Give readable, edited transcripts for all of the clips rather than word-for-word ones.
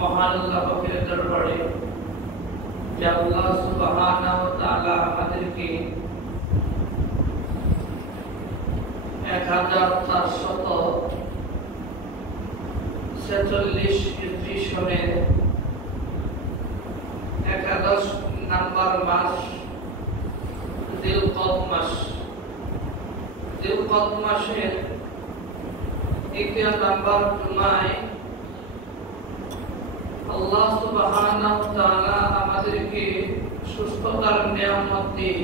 মহান আল্লাহ পাকের দরবারে যে আল্লাহ সুবহানাহু ওয়া তাআলা আমাদেরকে 1446 হিজরি সনের 11 নম্বর মাস জিলকদ মাসের 2 নম্বর জুমায় আল্লাহ সুবহানাহু ওয়া তাআলা আমাদেরকে সুস্থতার নিয়ামত দিয়ে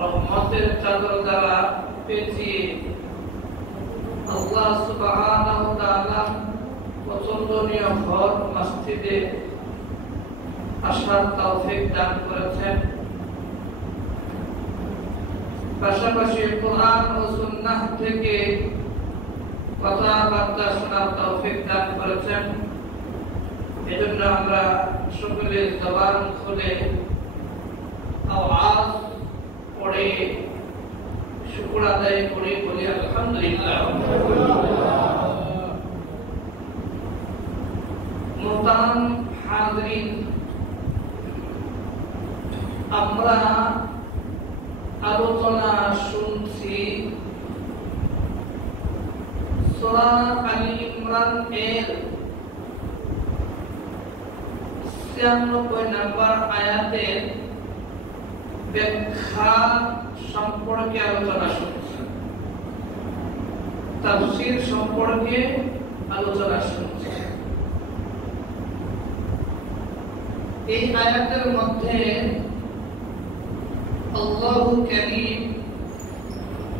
রহমতের চাদর দ্বারা পেঁচিয়ে আল্লাহ সুবহানাহু ওয়া তাআলা পছন্দনীয় ঘর মসজিদে আসার তৌফিক দান করেছেন। পাশাপাশি কোরআন ও সুন্নাহ থেকে কথাবার্তা শোনার তৌফিক দান করেছেন। এজন্য আমরা সকলে জবান খুলে আওয়াজ পড়ে শুকর আদায় করে বলি আলহামদুলিল্লাহ। মুহতারাম হাজিরিন, আমরা আলোচনা শুনছি সূরা আলী ইমরান এর 96 নম্বর আয়াতের ব্যাখ্যা সম্পর্কে আলোচনা শুনছি, তাফসীর সম্পর্কে আলোচনা শুনছি। এই আয়াতের মধ্যে আল্লাহু কারীম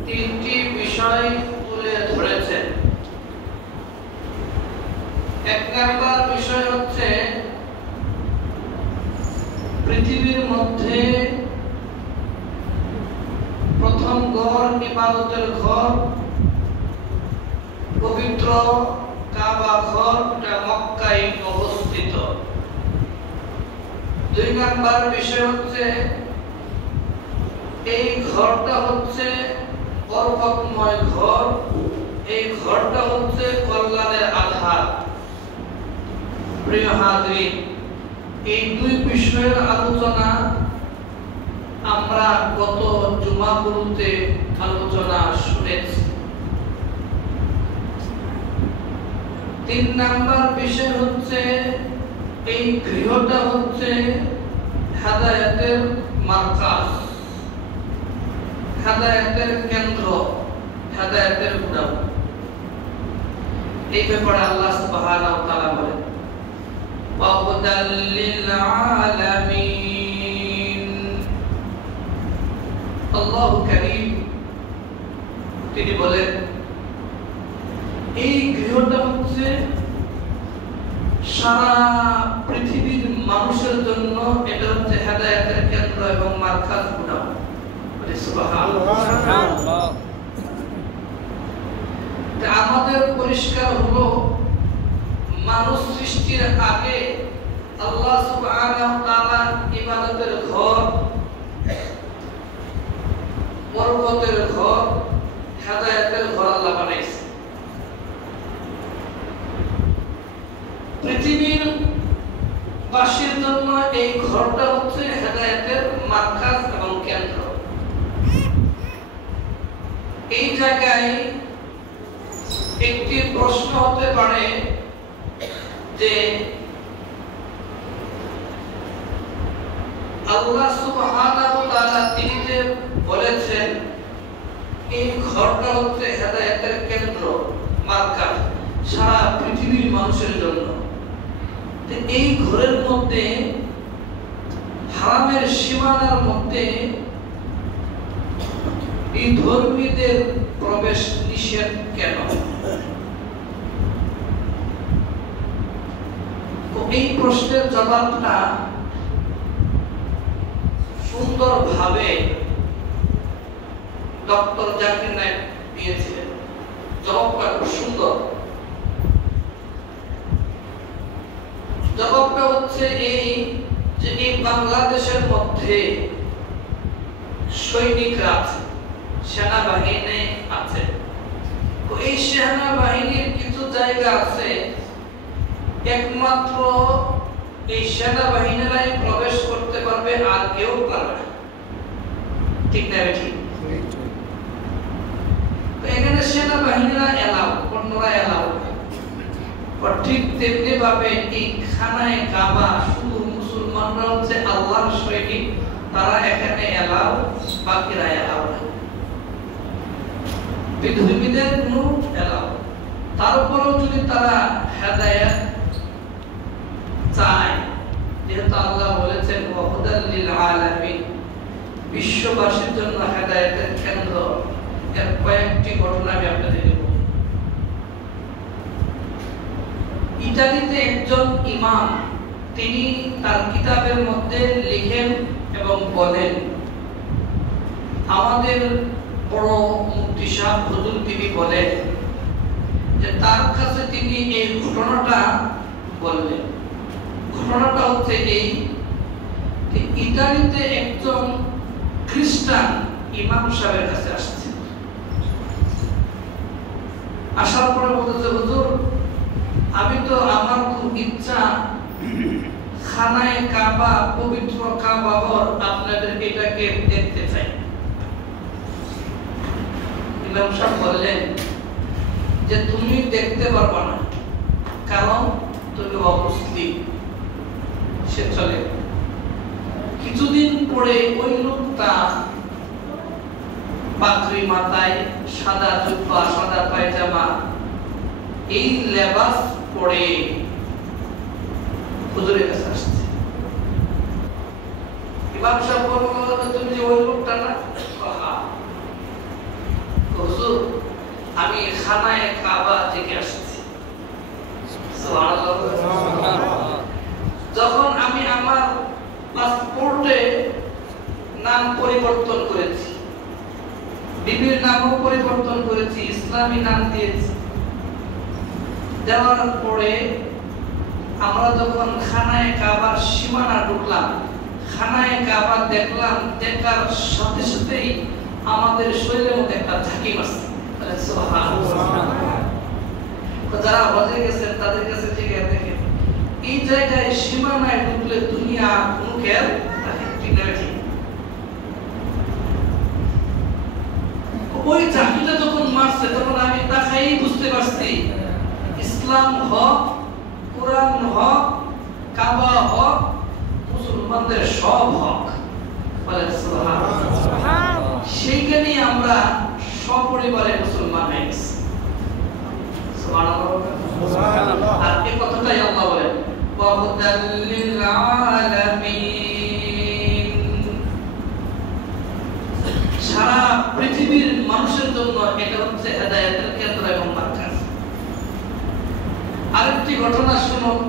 3টি বিষয় তুলে ধরেছেন। 1 নম্বর বিষয় হচ্ছে পৃথিবীর মধ্যে প্রথম ঘর ইবাদতের ঘর, পবিত্র কাবা ঘর, এটা মক্কায় অবস্থিত। 2 নম্বর বিষয় হচ্ছে এই ঘরটা হচ্ছে বরকতময় ঘর, এই ঘরটা হচ্ছে কল্যাণের আধার। প্রিয় হাজিরিন, এই 2 বিষয়ের আলোচনা আমরা গত জুমাগুলোতে আলোচনা শুনেছি। 3 নম্বর বিষয় হচ্ছে এই গৃহটা হচ্ছে হেদায়েতের মারকাজ, হেদায়েতের কেন্দ্র, হেদায়েতের গুদাম। এই ব্যাপারে আল্লাহ সুবহানাহু ওয়া তাআলা বলেন ওয়া হুদাল লিল আলামিন। আল্লাহু কারীম তিনি বলেন এই গৃহটা হচ্ছে সারা পৃথিবীর মানুষের জন্য, এটা হচ্ছে হেদায়েতের কেন্দ্র এবং মারকাজ গুদাম। সুবহানাল্লাহ। আমাদের পরিষ্কার হলো মানুষ সৃষ্টির আগে আল্লাহ সুবহানাহু ওয়া তাআলা ইবাদতের ঘর, বরকতের ঘর, হেদায়েতের ঘর আল্লাহ বানাইছে। পৃথিবীর বাসীর জন্য এই ঘরটা হচ্ছে হেদায়েতের মারকাজ এবং কেন্দ্র। এই জায়গায় একটি প্রশ্ন হতে পারে যে আল্লাহ সুবহানাহু ওয়া তাআলা তিনি যে বলেছেন এই ঘরটা হচ্ছে হেদায়েতের কেন্দ্র, মারকাজ সারা পৃথিবীর মানুষের জন্য, এই ঘরের মধ্যে হারামের সীমানার মধ্যে এই ধর্মীদের প্রবেশ নিষেধ কেন? এই প্রশ্নের জবাবটা সুন্দরভাবে ডক্টর জাকির নায়েক দিয়েছিলেন। জবাবটা খুব সুন্দর। জবাবটা হচ্ছে এই যে এই বাংলাদেশের মধ্যে সৈনিকরা আছে, সেনাবাহিনী আছে। তো এই সেনাবাহিনীর কিছু জায়গা আছে একমাত্র এই সেনাবাহিনীরাই প্রবেশ করতে পারবে, আর কেউ পারবে না। ঠিক না ঠিক? তো এখানে সেনাবাহিনীরা এলাও, অন্যরা এলাও। ঠিক তেমনি ভাবে এই খানায় কাবা শুধু মুসলমানরা হচ্ছে আল্লাহর সৈনিক, তারা এখানে এলাও, বাকিরা এলাও না। বিধর্মীদের কোনো এলাও। তারপরেও যদি তারা হেদায়েত চায়, যেহেতু আল্লাহ বলেছেন ওয়াহুদাল লিল আলামিন, বিশ্ববাসীর জন্য হেদায়েতের কেন্দ্র, এর কয়েকটি ঘটনা আমি আপনাদের দেব। ইতালিতে একজন ইমাম, তিনি তার কিতাবের মধ্যে লিখেন এবং বলেন, আমাদের বড় মুফতি সাহেব হুজুর তিনি বলেন যে তার কাছে তিনি এই ঘটনাটা বললেন। ঘটনাটা হচ্ছে এই যে ইতালিতে একজন খ্রিস্টান ইমাম সাহেবের কাছে আসছে। আসার পরে বলতেছে, হুজুর আমি তো আমার খুব ইচ্ছা খানায় কাবা, পবিত্র কাবা ঘর, আপনাদের এটাকে দেখতে চাই। ইমাম সাহেব বললেন যে তুমি দেখতে পারবে না, কারণ তুমি অমুসলিম। সে চলে। কিছুদিন পরে ওই লোকটা পাগড়ি মাথায়, সাদা জুব্বা, সাদা পায়জামা, এই লেবাস পরে হুজুরের কাছে আসছে। ইমাম সাহেব বলল, তুমি যে ওই লোকটা না? হুজুর আমি খানায় কাবা থেকে আসছি। যখন আমি আমার পাসপোর্টে নাম পরিবর্তন করেছি, বিবির নামও পরিবর্তন করেছি, ইসলামী নাম দিয়েছি, দেওয়ার পরে আমরা যখন খানায় কাবার সীমানা ঢুকলাম, খানায় কাবা দেখলাম, দেখার সাথে সাথেই আমাদের শরীরের মধ্যে একটা ঝাঁকি মারছে। যারা হজে গেছেন তাদের কাছে জিজ্ঞাসা দেখেন, এই জায়গায় সীমানায় ঢুকলে দুনিয়া কোনো খেয়াল থাকে? ঠিক না ঠিক? ওই ঝাঁকিটা যখন মারছে, তখন আমি তাকাই বুঝতে পারছি ইসলাম হক, কোরআন হক, কাবা হক, মুসলমানদের সব হক। সেইখানে আমরা সপরিবারে মুসলমান হয়ে গেছি। আর এই কথাটাই আল্লাহ বলেন, ওয়াহুদাল লিল আলামিন, সারা পৃথিবীর মানুষের জন্য এটা হচ্ছে হেদায়েতের কেন্দ্র এবং মার্কাজ। আরেকটি ঘটনা শুনুন।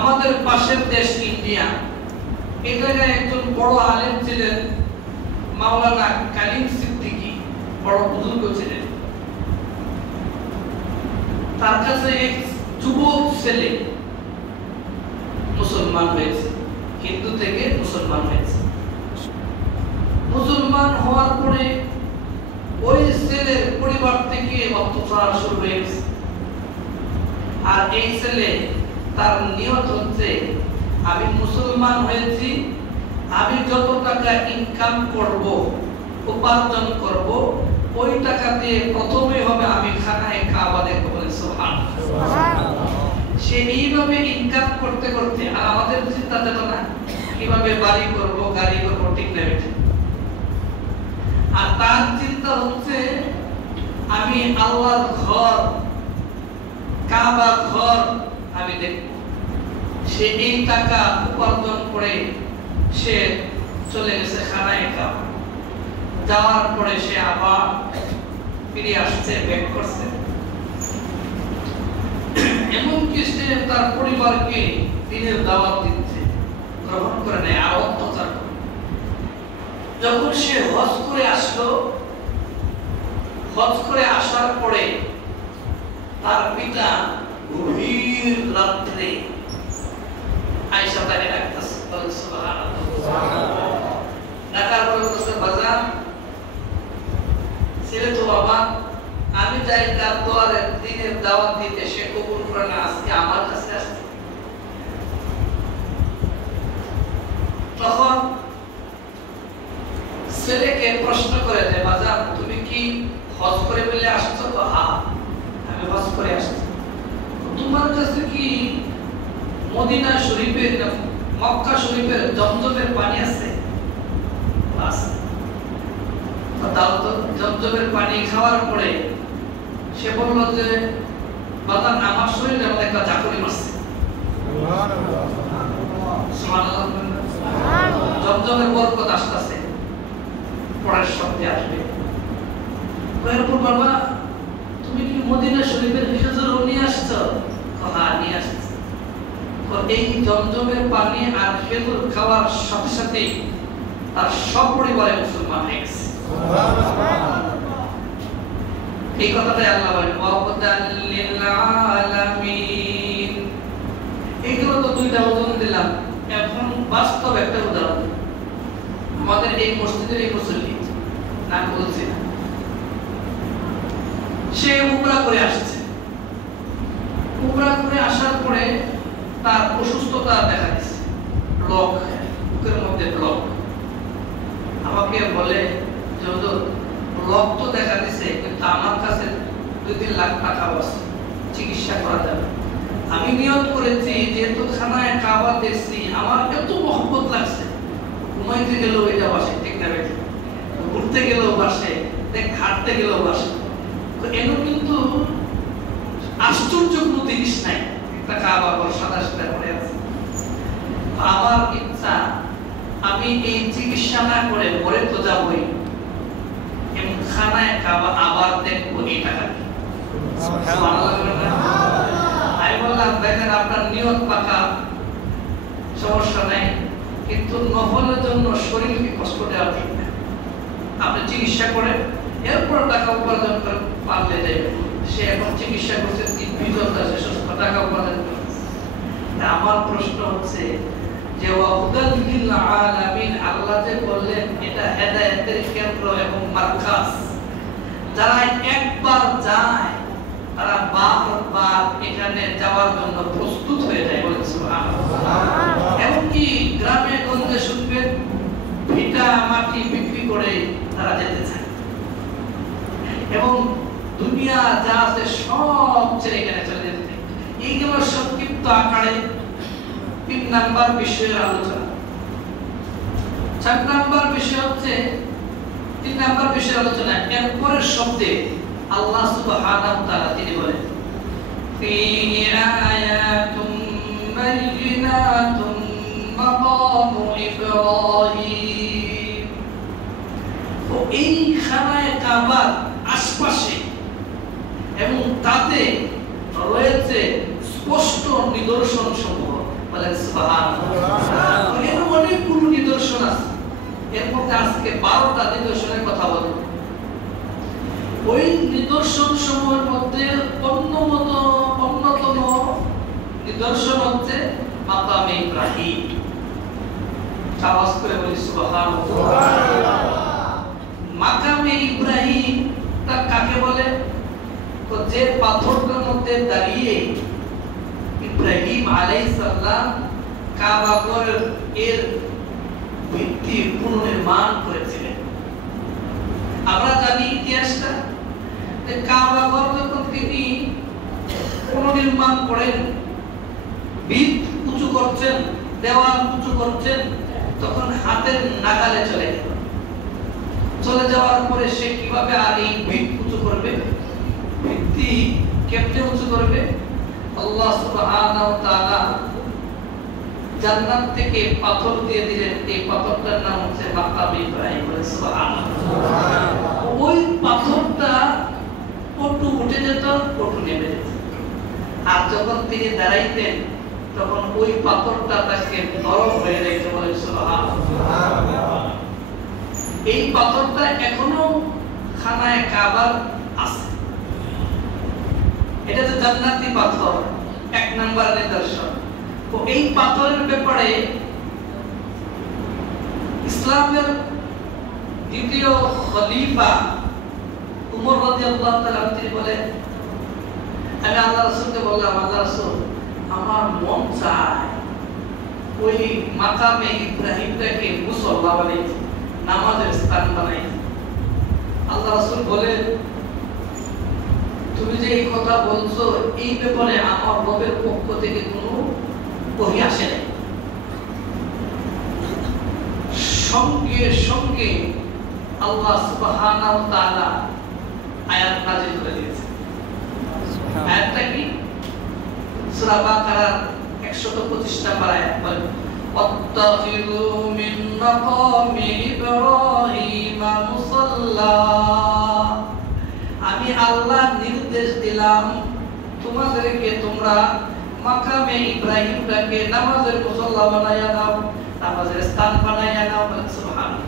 আমাদের পাশের দেশ ইন্ডিয়া, এই জায়গায় একজন বড় আলেম ছিলেন মাওলানা কালিম সিদ্দিকী, বড় বুজুর্গ ছিলেন। তার কাছে এক যুবক ছেলে মুসলমান হয়েছে, হিন্দু থেকে মুসলমান হয়েছে। মুসলমান হওয়ার পরে ওই ছেলের পরিবার থেকে অত্যাচার শুরু হয়েছে। আর এই ছেলে তার নিয়ত হচ্ছে, আমি মুসলমান হয়েছি, আমি যত টাকা ইনকাম করব, উপার্জন করব, ওই টাকা দিয়ে প্রথমে হবে আমি খানায় কাবা দেখব। বলে সুবহানাল্লাহ। সে এইভাবে ইনকাম করতে করতে, আর আমাদের চিন্তা চেতনা কিভাবে বাড়ি করব, গাড়ি করব, ঠিক না বেঠিক? আর তার চিন্তা হচ্ছে আমি আল্লাহর ঘর, কাবা ঘর আমি দেখব। সে এই টাকা উপার্জন করে সে চলে গেছে খানায় কাবা। যাওয়ার পরে সে আবার ফিরে আসছে, ব্যাক করছে। এমনকি সে তার পরিবারকে দিনের দাওয়াত দিচ্ছে, গ্রহণ করে নেয়, আর অত্যাচার করে। যখন সে হজ করে আসলো, হজ করে আসার পরে তার পিতা গভীর রাত্রে আয়েশা তাকে ডাকতেছে, বলে সুবহানাল্লাহ। ডাকার পরে বলতেছে, বাজার ছেলে তো বাবা আমি যাই তার দোয়ারের দিনের দাওয়াত দিতে, সে কবুল করে না, আজকে আমার কাছে আসছে। তখন ছেলেকে প্রশ্ন করে যে বাজার তুমি কি হজ করে বলে আসছো? তো হ্যাঁ, আমি হজ করে আসছি। তোমার কাছে কি মদিনা শরীফের, মক্কা শরীফের জমজমের পানি আছে? আছে। দাও তো। জমজমের পানি খাওয়ার পরে সে বলল যে বাজার আমার শরীরে আমাদের একটা চাকরি মারছে। জমজমের বরকত আসতেছে, পরের সপ্তাহে আসবে। এরপর বাবা তুমি কি মদিনা শরীফের খেজুর নিয়ে আসছো? হ্যাঁ, নিয়ে আসছি। এই জমজমের পানি আর খেজুর খাওয়ার সাথে সাথে তার সব পরিবারে মুসলমান হয়ে গেছে। এই কথাটাই আল্লাহ বলেন ওয়াবদাল লিল আলামিন। এইগুলো তো দুইটা উদাহরণ দিলাম, এখন বাস্তব একটা উদাহরণ। আমাদের এই মসজিদের এই মুসল্লি, নাম বলছি না, সে উমরা করে আসছে। উমরা করে আসার পরে তার অসুস্থতা দেখা দিচ্ছে, ব্লক, বুকের মধ্যে ব্লক। আমাকে বলে যে হুজুর ব্লক তো দেখা দিচ্ছে, কিন্তু আমার কাছে 2-3 লাখ টাকা আছে, চিকিৎসা করা যাবে। আমি নিয়ত করেছি যেহেতু খানায় কাবা দেখছি, আমার এত মহব্বত লাগছে, ঘুমাইতে গেলেও এটা বাসে, ঠিক না বেঠিক, ঘুরতে গেলেও বাসে, হাঁটতে গেলেও বাসে। এর কিন্তু আশ্চর্য কোনো জিনিস নাই, একটা কাবা ঘর সাদা সাদা করে আছে। আমার ইচ্ছা আমি এই চিকিৎসা না করে মরে তো যাবই, এবং খানায় কাবা আবার দেখবো এই টাকা। আমি বললাম দেখেন আপনার নিয়ত পাকা, সমস্যা নাই, কিন্তু নফলের জন্য শরীরকে কষ্ট দেওয়া ঠিক না। আপনি চিকিৎসা করেন, এরপর টাকা উপার্জন করে পারলে যাবেন। সে এখন চিকিৎসা করছে, সুস্থ, টাকা উপার্জন করছে। আমার প্রশ্ন হচ্ছে যে ওয়াবদাল লিল আলামিন, আল্লাহ যে বললেন এটা হেদায়েতের কেন্দ্র এবং মারকাজ। যারা একবার যায় তারা বারবার এখানে যাওয়ার জন্য প্রস্তুত হয়ে যায়, বলেন সুবহানাল্লাহ। এমনকি গ্রামে গঞ্জে শুনবেন ভিটা মাটি বিক্রি করে তারা যেতে চায়, এবং দুনিয়া যা আছে সব ছেড়ে এখানে চলে যেতে চায়। এইগুলো সংক্ষিপ্ত আকারে 3 নাম্বার বিষয়ের আলোচনা। 4 নাম্বার বিষয় হচ্ছে 3 নাম্বার বিষয়ের আলোচনা। এর পরের শব্দে আল্লাহ সুবহানাহু ওয়া তাআলা তিনি বলেন ফীহি আয়াতুম বাইয়িনাতুম মাকামু ইব্রাহিম। তো এই খানায়ে কাবার আশপাশে এবং তাতে রয়েছে স্পষ্ট নিদর্শন সমূহ, বলেন সুবহানাল্লাহ। এর অনেকগুলো নিদর্শন আছে, এর মধ্যে আজকে 12টা নিদর্শনের কথা বলবো। ওই নিদর্শন সমূহের মধ্যে অন্যতম নিদর্শন হচ্ছে মাকামে ইব্রাহিম। আওয়াজ করে বলি সুবহানাল্লাহ। মাকামে ইব্রাহিম তা কাকে বলে? তো যে পাথরটার মধ্যে দাঁড়িয়ে ইব্রাহিম আলাইহিস সালাম কাবা ঘরের এর ভিত্তি পুনর্নির্মাণ করেছিলেন। আমরা জানি ইতিহাসটা যে কাবা ঘর যখন তিনি পুনর্নির্মাণ করেন, ভিত উঁচু করছেন, দেওয়াল উঁচু করছেন, তখন হাতের নাগালে চলে গেল। চলে যাওয়ার পরে সে কিভাবে আর এই ভিত উঁচু করবে, ভিত্তি কেমনে উঁচু করবে? আল্লাহ সুবহানাহু ওয়া তাআলা জান্নাত থেকে পাথর দিয়ে দিলেন, এই পাথরটার নাম হচ্ছে মাকামে ইব্রাহিম। সুবহানাল্লাহ। ওই পাথরটা কটু উঠে যেত, কটু নেমে যেত, আর যখন তিনি দাঁড়াইতেন তখন ওই পাথরটা তাকে নরম হয়ে যেত, বলেন সুবহানাল্লাহ। এই পাথরটা এখনো খানায়ে কাবার আছে। এটা তো জান্নাতি পাথর, 1 নাম্বার নিদর্শন। তো এই পাথরের ব্যাপারে ইসলামের দ্বিতীয় খলিফা উমর রাদিয়াল্লাহু তাআলা তিনি বলেন, আমি আল্লাহ রাসূলকে বললাম, আল্লাহ রাসূল, আমার মন চায় ওই মাকামে ইব্রাহিমটাকে মুসল্লা বানাইতে, নামাজের স্থান বানাইতে। আল্লাহ রাসূল বলেন, তুমি যে এই কথা বলছো এই ব্যাপারে আমার রবের পক্ষ থেকে কোনো ওহী আসে নাই। সঙ্গে সঙ্গে আল্লাহ সুবহানাহু ওয়া তাআলা আয়াত নাযিল করে দিয়েছেন। আয়াতটা কি? সূরা বাকারার 125 নম্বর আয়াত বলে, ওয়াত্তাখিযু মিন মাকামি ইব্রাহিমা মুসাল্লা। আমি আল্লাহ নির্দেশ দিলাম তোমাদেরকে, তোমরা মাকামে ইব্রাহিমটাকে নামাজের মুসল্লা বানায়া দাও, নামাজের স্থান বানায়া দাও। সুবহানাল্লাহ।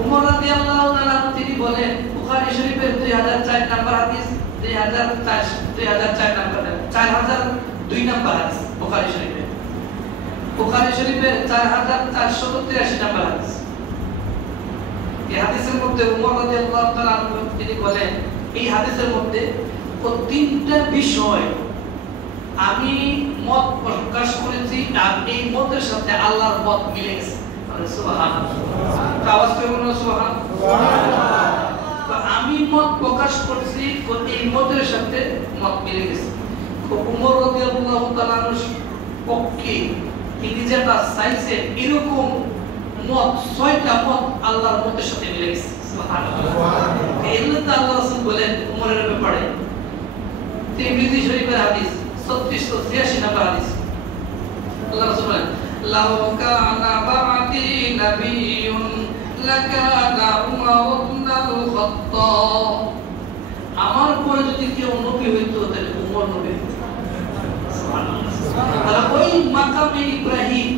উমর রাদিয়াল্লাহু তাআলা তিনি বলেন, বুখারী শরীফের 2004 নম্বর হাদিস, 2004 নম্বর 4002 নম্বর হাদিস বুখারী শরীফে, বুখারী শরীফের 4483 নম্বর হাদিস। এই হাদিসের মধ্যে উমর রাদিয়াল্লাহু তাআলা তিনি বলেন, এই হাদিসের মধ্যে তিনটা বিষয় আমি মত প্রকাশ করেছি আর এই মতের সাথে আল্লাহর মত মিলে গেছে। সুবহানাল্লাহ। আওয়াজ করে বলুন সুবহানাল্লাহ। তো আমি মত প্রকাশ করছি, এই মতের সাথে মত মিলে গেছে। উমর রাদিয়াল্লাহু তাআলার পক্ষে তিনি যেটা চাইছেন এরকম মত 6টা মত আল্লাহর মতের সাথে মিলে গেছে। সুবহানাল্লাহ। এই জন্য আল্লাহ রাসূল বলেন উমরের ব্যাপারে, তিরমিজি শরীফের হাদিস 3683 নম্বর হাদিস, আল্লাহ রাসূল বলেন, লাউ কানা বা'দি নাবিয়্যুন লাকানা উমর ইবনুল খাত্তাব। আমার পরে যদি কেউ নবী হইতো তাহলে উমর নবী হইতো। সুবহানাল্লাহ। আর ওই মাকামে ইব্রাহিম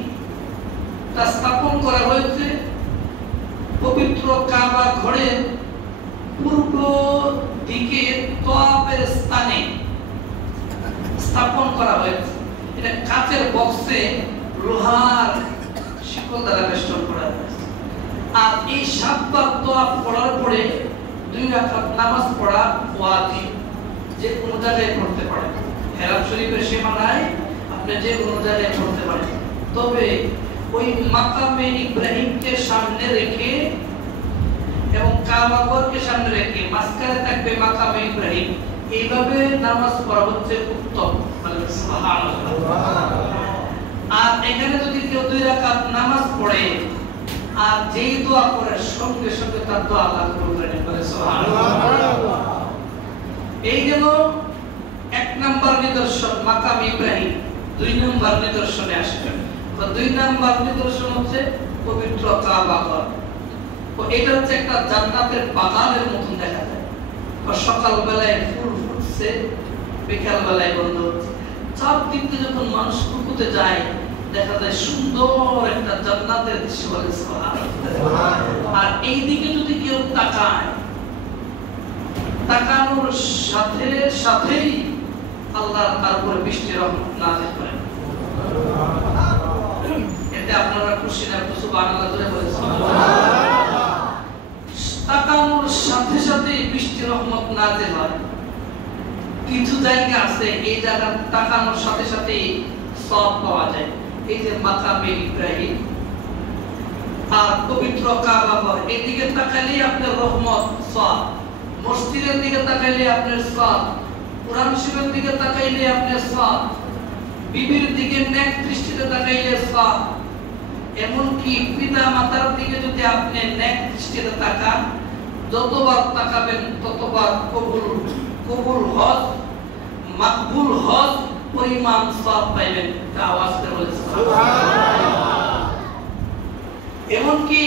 তা স্থাপন করা হয়েছে পবিত্র কাবা ঘরের পূর্ব দিকে তওয়াফের স্থানে স্থাপন করা হয়েছে। এটা কাচের বক্সে লোহার শিকল দ্বারা বেষ্টন করা হয়েছে। আর এই 7 বার তওয়াফ করার পরে 2 রাকাত নামাজ পড়া ওয়াজিব, যে কোনো জায়গায় পড়তে পারেন। হেরাম শরীফের সীমানায় আপনি যে কোনো জায়গায় পড়তে পারেন। তবে ওই মাকামে ইব্রাহিমকে সামনে রেখে এবং কাবা ঘরকে সামনে রেখে মাঝখানে থাকবে মাকামে ইব্রাহিম, এইভাবে নামাজ পড়া হচ্ছে উত্তম। সুবহানাল্লাহ। আর এখানে যদি কেউ 2 রাকাত নামাজ পড়ে আর যেই দোয়া করে সঙ্গে সঙ্গে তার দোয়া আল্লাহ কবুল করে নেন। সুবহানাল্লাহ। এই গেল 1 নাম্বার নিদর্শন মাকামে ইব্রাহিম। 2 নাম্বার নিদর্শনে আসবেন। তো 2 নাম্বার নিদর্শন হচ্ছে পবিত্র কাবা ঘর। তো এটা হচ্ছে একটা জান্নাতের বাগানের মতন দেখা যায়। তো সকাল বেলায় ফুল ফুটছে, বিকাল বেলায় বন্ধ হচ্ছে। চারদিক থেকে যখন মানুষ রুকুতে যায় দেখা যায় সুন্দর একটা জান্নাতের দৃশ্য। বলে সুবহানাল্লাহ। আর এই দিকে যদি কেউ তাকায়, তাকানোর সাথে সাথেই আল্লাহ তার উপরে বৃষ্টি রহমত নাযিল করেন। এতে আপনারা খুশি না? সুবহানাল্লাহ ধরে বলেন সুবহানাল্লাহ। তাকানোর সাথে সাথে বৃষ্টি রহমত নাযিল হয়। কিছু জায়গা আছে এই জায়গা তাকানোর সাথে সাথে সওয়াব পাওয়া যায়। এই যে মাকামে ইব্রাহিম আর পবিত্র কাবা ঘর, এদিকে তাকালে আপনার রহমত সওয়াব, মসজিদের দিকে তাকাইলে আপনার সওয়াব, কোরআন শরীফের দিকে তাকাইলে আপনার সওয়াব, বিবির দিকে নেক দৃষ্টিতে তাকাইলে সওয়াব। এমনকি পিতা মাতার দিকে যদি আপনি নেক দৃষ্টিতে তাকান, যতবার তাকাবেন ততবার কবুল হজ, মাকবুল হজ পরিমাণ সওয়াব পাইবেন। তা আওয়াজ করে বলেন সুবহানাল্লাহ। এমনকি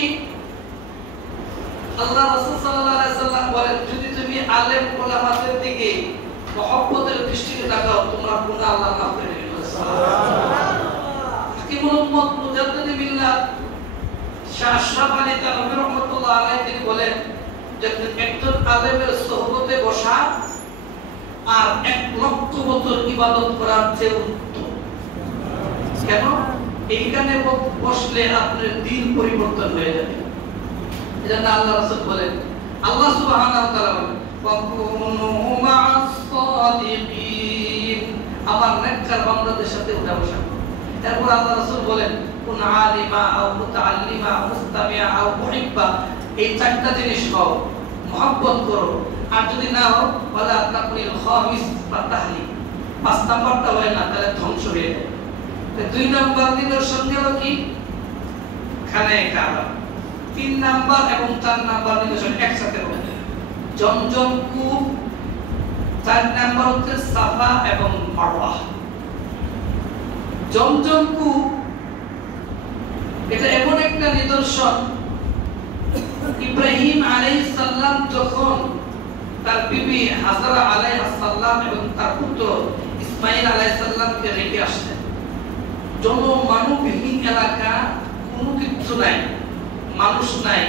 আল্লাহ রাসূল সাল্লাল্লাহু আলাইহি ওয়াসাল্লাম বলেন, যদি তুমি আলেম ওলামাদের দিকে মহব্বতের দৃষ্টিতে তাকাও তোমরা গুনাহ আল্লাহ মাফ করে দিবেন। সুবহানাল্লাহ। হাকিমুল উম্মত মুজাদ্দিদ বিল্লাহ শাহ আশরাফ আলী তানভী রাহমাতুল্লাহ আলাইহি তিনি বলেন যে একজন আলেমের সোহবতে বসা আর 1 লক্ষ বছর ইবাদত করার চেয়ে উত্তম। কেন? এইখানে বসলে আপনার দিন পরিবর্তন হয়ে যাবে। এজন্য আল্লাহ রাসূল বলেন, আল্লাহ সুবহানাহু ওয়া তাআলা বলেন ওয়াকুনু মা'আস সাদিকিন, আমার নেককার বান্দাদের সাথে উঠা বসা। এরপর আল্লাহ রাসূল বলেন কুন আলিমা আও মুতাআল্লিমা মুস্তামিআ আও মুহিব্বা, এই চারটা জিনিস হও, মহব্বত করো, আর যদি না হও ওয়ালা তাকুনিল খামিস ফাতাহলি, 5 নাম্বারটা হয় না তাহলে ধ্বংস হয়ে যায়। তো 2 নাম্বার নিদর্শন গেল কি খানায়ে কাবা, 3 নাম্বার এবং 4 নাম্বার নিদর্শন একসাথে হবে জমজম কূপ, 4 নাম্বার হচ্ছে সাফা এবং মারওয়া। জমজম কূপ এটা এমন একটা নিদর্শন, ইব্রাহিম আলাইহিস সালাম যখন তার বিবি হাজরা আলাইহিস সালাম এবং তার পুত্র ইসমাঈল আলাইহিস সালামকে রেখে আসলেন, জনমানবহীন এলাকা, কোনো কিছু নাই, মানুষ নাই,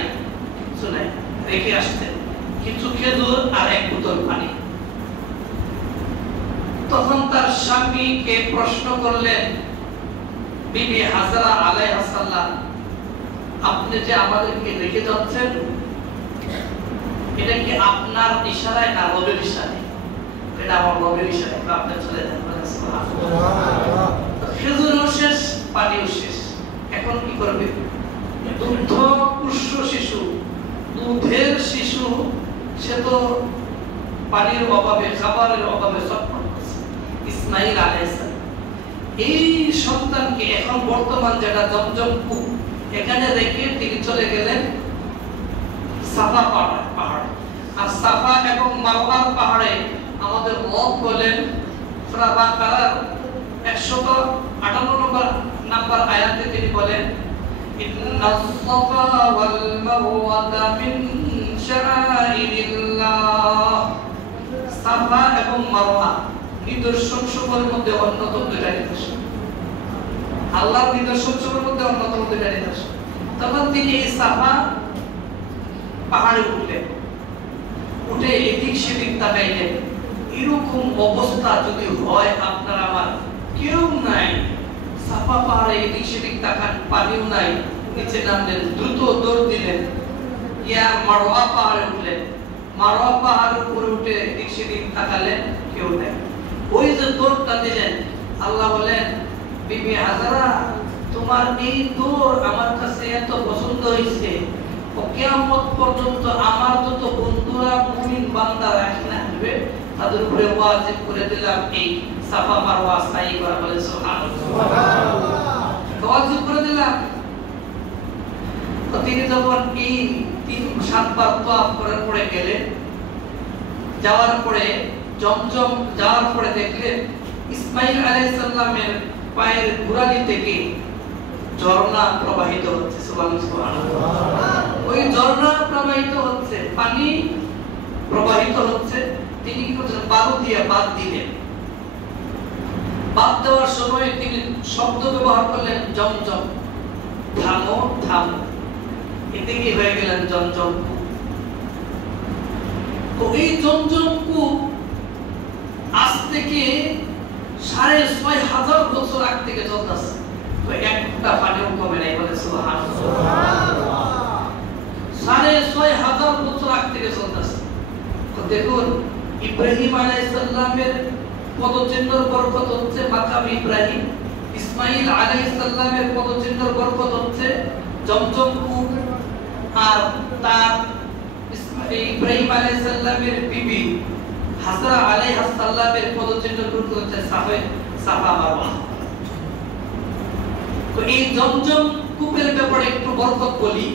কিছু নাই, রেখে আসতেন কিছু খেজুর আর 1 বোতল পানি। তখন তার স্বামীকে প্রশ্ন করলেন বিবি হাজরা আলাইহিস সালাম, আপনি যে আমাদেরকে রেখে যাচ্ছেন এটা কি আপনার ইশারায় না রবের ইশারায়? এটা আমার রবের ইশারায়, আপনি চলে যান। সুবহানাল্লাহ। খেজুরও শেষ, পানিও শেষ, এখন কি করবে? দুগ্ধ পুষ্য শিশু, দুধের শিশু, সে তো পানির অভাবে, খাবারের অভাবে ছটফট করছে। ইসমাঈল আলাইহিস সালাম এই সন্তানকে এখন বর্তমান যেটা জমজম কূপ এখানে রেখে তিনি চলে গেলেন সাফা পাহাড়ে। আর সাফা এবং মারওয়ার পাহাড়ে আমাদের রব বলেন সূরা বাকারার 158 নম্বর আয়াতে তিনি বলেন ইন্নাস সাফা ওয়াল মারওয়াতা মিন শাআইরিল্লাহ, সাফা এবং মারওয়া নিদর্শন সমূহের মধ্যে অন্যতম 2টা নিদর্শন, আল্লাহর নিদর্শন সমূহের মধ্যে অন্যতম 2টা নিদর্শন। তখন তিনি এই সাফা পাহাড়ে উঠলেন, উঠে এদিক সেদিক তাকাইলেন, এরকম অবস্থা যদি হয় আপনার আমার, কেউ নাই, সাফা পাহাড়ে এদিক সেদিক তাকান, পানিও নাই, নিচে নামলেন, দ্রুত দৌড় দিলেন, ইয়া মারওয়া পাহাড়ে উঠলেন, মারওয়া পাহাড়ের উপরে উঠে এদিক সেদিক তাকালেন, কেউ নাই। ওই যে দৌড়টা দিলেন, আল্লাহ বলেন বিবি হাজরা তোমার এই দৌড় আমার কাছে এত পছন্দ হয়েছে, ও কিয়ামত পর্যন্ত আমার যত বন্ধুরা মুমিন বান্দারা এখানে আসবে তাদের উপরে ওয়াজিব করে দিলাম এই সাফা মারওয়া সাই করা। বলে সুবহানাল্লাহ, ওয়াজিব করে দিলাম। তো তিনি যখন এই 3-7 বার তাওয়াফ করার পরে গেলেন, যাওয়ার পরে জমজম যাওয়ার পরে দেখলেন ইসমাঈল আলাইহিস সালামের পায়ের গোড়ালি থেকে ঝর্ণা প্রবাহিত হচ্ছে। সুবহানাল্লাহ, ওই ঝর্ণা প্রবাহিত হচ্ছে, পানি প্রবাহিত হচ্ছে। তিনি কি করছেন? বালু দিয়ে বাদ দিলেন। বাদ দেওয়ার সময় তিনি শব্দ ব্যবহার করলেন জমজম, থামো থামো। এতে কি হয়ে গেলেন? জমজম কূপ। তো এই জমজম কূপ আজ থেকে 6,500 বছর আগ থেকে চলতেছে, তো একটা পানিও কমে নাই। বলে সুবহানাল্লাহ, 6,500 বছর আগ থেকে চলতেছে। তো দেখুন ইব্রাহিম আলাইহিস সালামের পদচিহ্নের বরকত হচ্ছে মাকাম ইব্রাহিম, ইসমাঈল আলাইহিস সালামের পদচিহ্নের বরকত হচ্ছে জমজম কূপ, আর তার ইব্রাহিম আলাইহিস সালামের বিবি হাজরা আলাইহিস সালামের পদচিহ্নের বরকত হচ্ছে সাফা মারওয়া। তো এই জমজম কূপের ব্যাপারে একটু বরকত বলি।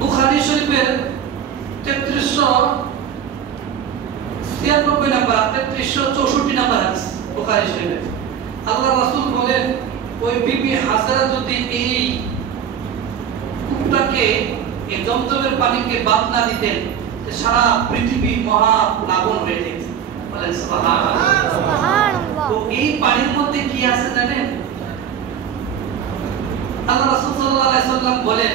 বুখারী শরীফের 3396 নম্বর 3364 নম্বর হাদিস বুখারী শরীফে আল্লাহ রাসূল বলেন ওই বিবি হাজরা যদি এই কূপটাকে, এই জমজমের পানিকে বাদ না দিতেন সারা পৃথিবী মহা প্লাবন হয়ে যেত। বলেন সুবহানাল্লাহ। তো এই পানির মধ্যে কি আছে জানেন? আল্লাহ রাসূল সাল্লাল্লাহু আলাইহি সাল্লাম বলেন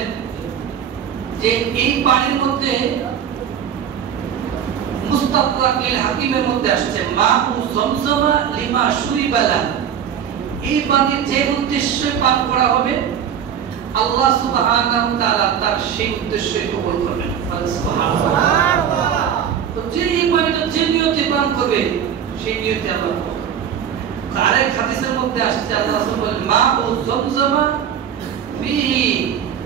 যে এই পানির মধ্যে মুস্তাদরাকুল হাকিমের মধ্যে আসছে মাউ জমজমা লিমা শুরিবালা, এই পানি যে উদ্দেশ্যে পান করা হবে আল্লাহ সুবহানাহু ওয়া তাআলা তার সেই উদ্দেশ্য কবুল করবেন। সুবহানাল্লাহ। তো যে এই পানিটা যে নিয়তে পান করবে সেই নিয়তে আল্লাহ কবুল করবেন। আরেক হাদিসের মধ্যে আসছে আল্লাহ রাসূল বলেন মা ও জমজমা ফিহি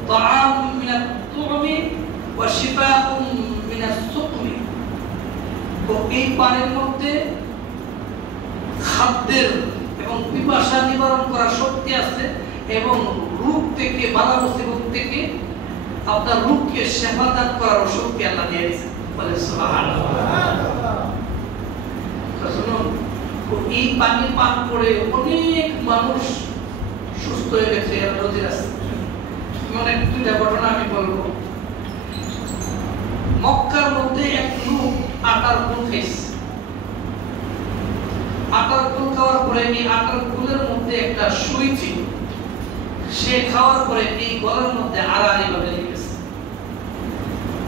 তাআমুম মিনাত তু'মি ওয়া শিফাউম মিনাস সুকমি। তো এই পানির মধ্যে খাদ্যের এবং পিপাসা নিবারণ করার শক্তি আছে এবং রোগ থেকে বালা মুসিবত থেকে আপনার রোগকে সেবা দান করার শক্তি আল্লাহ দিয়ে দিয়েছেন। বলে সুবহানাল্লাহ। শুনুন, এই পানি পান করে অনেক মানুষ সুস্থ হয়ে গেছে। নদীর আছে অনেক দুইটা ঘটনা আমি বলবো। মক্কার মধ্যে এক লোক আটার গুল খাইছে। আটার গুল খাওয়ার পরে এই আটার গুলের মধ্যে একটা সুই ছিল। সে খাওয়ার পরে এই গলার মধ্যে আড়াআড়ি ভাবে লেগে গেছে।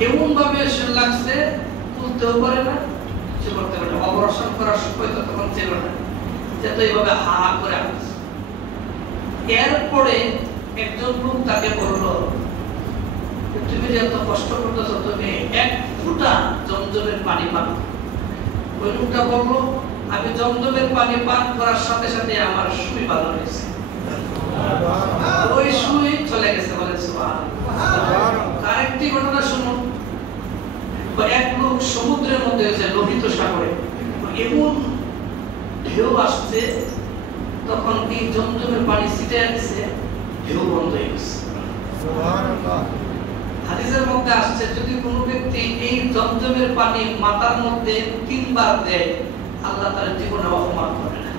এমন ভাবে সে লাগছে তুলতেও পারে না, কিছু করতে পারে না। অপারেশন করার সময় তো তখন ছিল না, যে তো এইভাবে হা হা করে আসছে। এরপরে একজন লোক তাকে বললো, তুমি যে এত কষ্ট করতেছ, তুমি এক ফোঁটা জমজমের পানি পান। ওই লোকটা বললো, আমি জমজমের পানি পান করার সাথে সাথে আমার সুই ভালো হয়েছে। ওই সুই চলে গেছে। বলে সুবহানাল্লাহ। আরেকটি ঘটনা শুনুন। এক লোক সমুদ্রের মধ্যে আছে, লোহিত সাগরে এমন ঢেউ আসছে, তখন এই জমজমের পানি ছিটে আসছে, ঢেউ বন্ধ হয়ে গেছে। সুবহানাল্লাহ। হাদিসের মধ্যে আসছে, যদি কোনো ব্যক্তি এই জমজমের পানি মাথার মধ্যে 3 বার দেয়, আল্লাহ তার জীবনে অপমান করে না।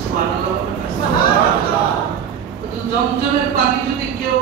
সুবহানাল্লাহ। জমজমের পানি যদি কেউ